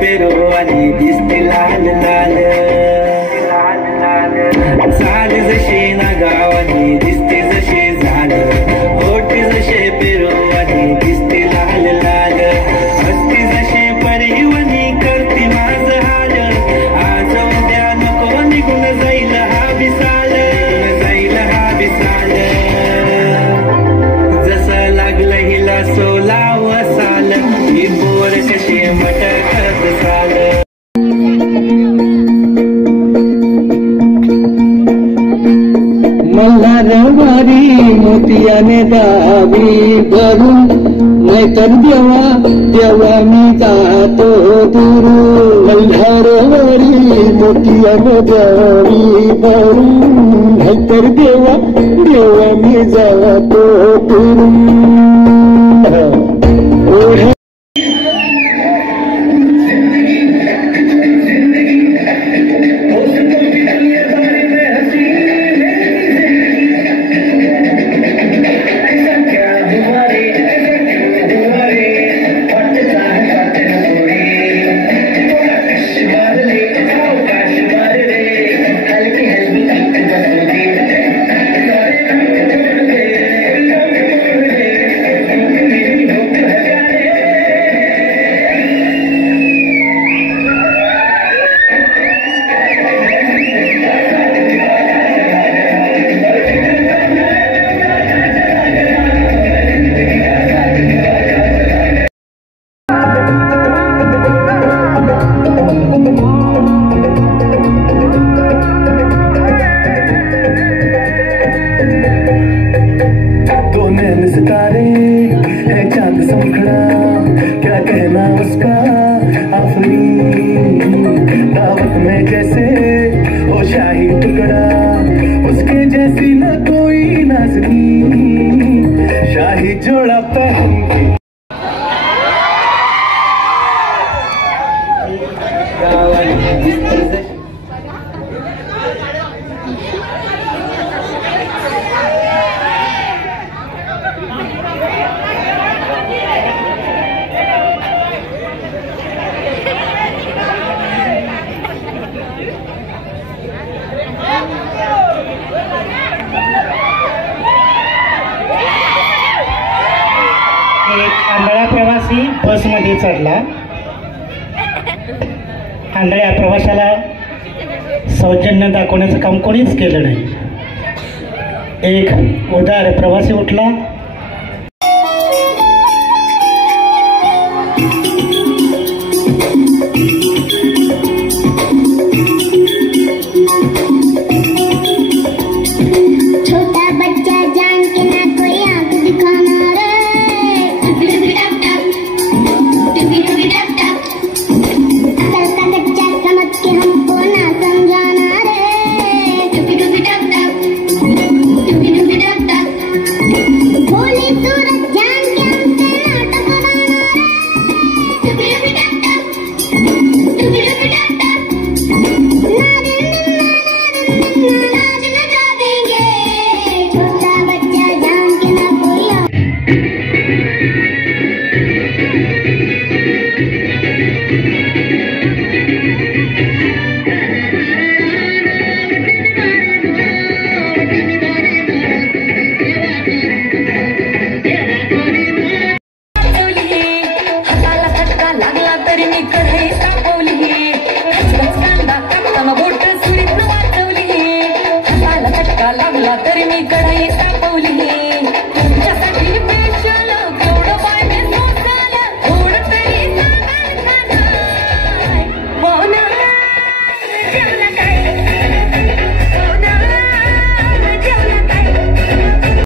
पेरू आणि दिसते लाल लाल चाल जशी ना गावानी दिसते जशी झाल होठ जसे पेरू आणि दिसते लाल लाल हसती जशी परिवनी करते माझ हाल आज उद्या नको निघून जाईल हा विसाल जसं लागलं हिला सोलाव साल ही पोर कशी मटकत साल मल्हारवारी मोतियाने दावी भरून नाहीतर देवा देवा मी जातो दुरू मल्हारवारी मोतियाने दावी भरून नाहीतर देवा देवा मी जातो दुरू सितारे है चांद समखड़ा क्या कहना उसका आफरी दावत में जैसे ओ शाही टुकड़ा उसके जैसी न कोई नाज़नीन शाही जोड़ा पहन आंधळा प्रवासी बसमध्ये चढला. आंधळ्या प्रवाशाला सौजन्य दाखवण्याचं काम कोणीच केलं नाही. एक उदार प्रवासी उठला. लागला तरी मी कढई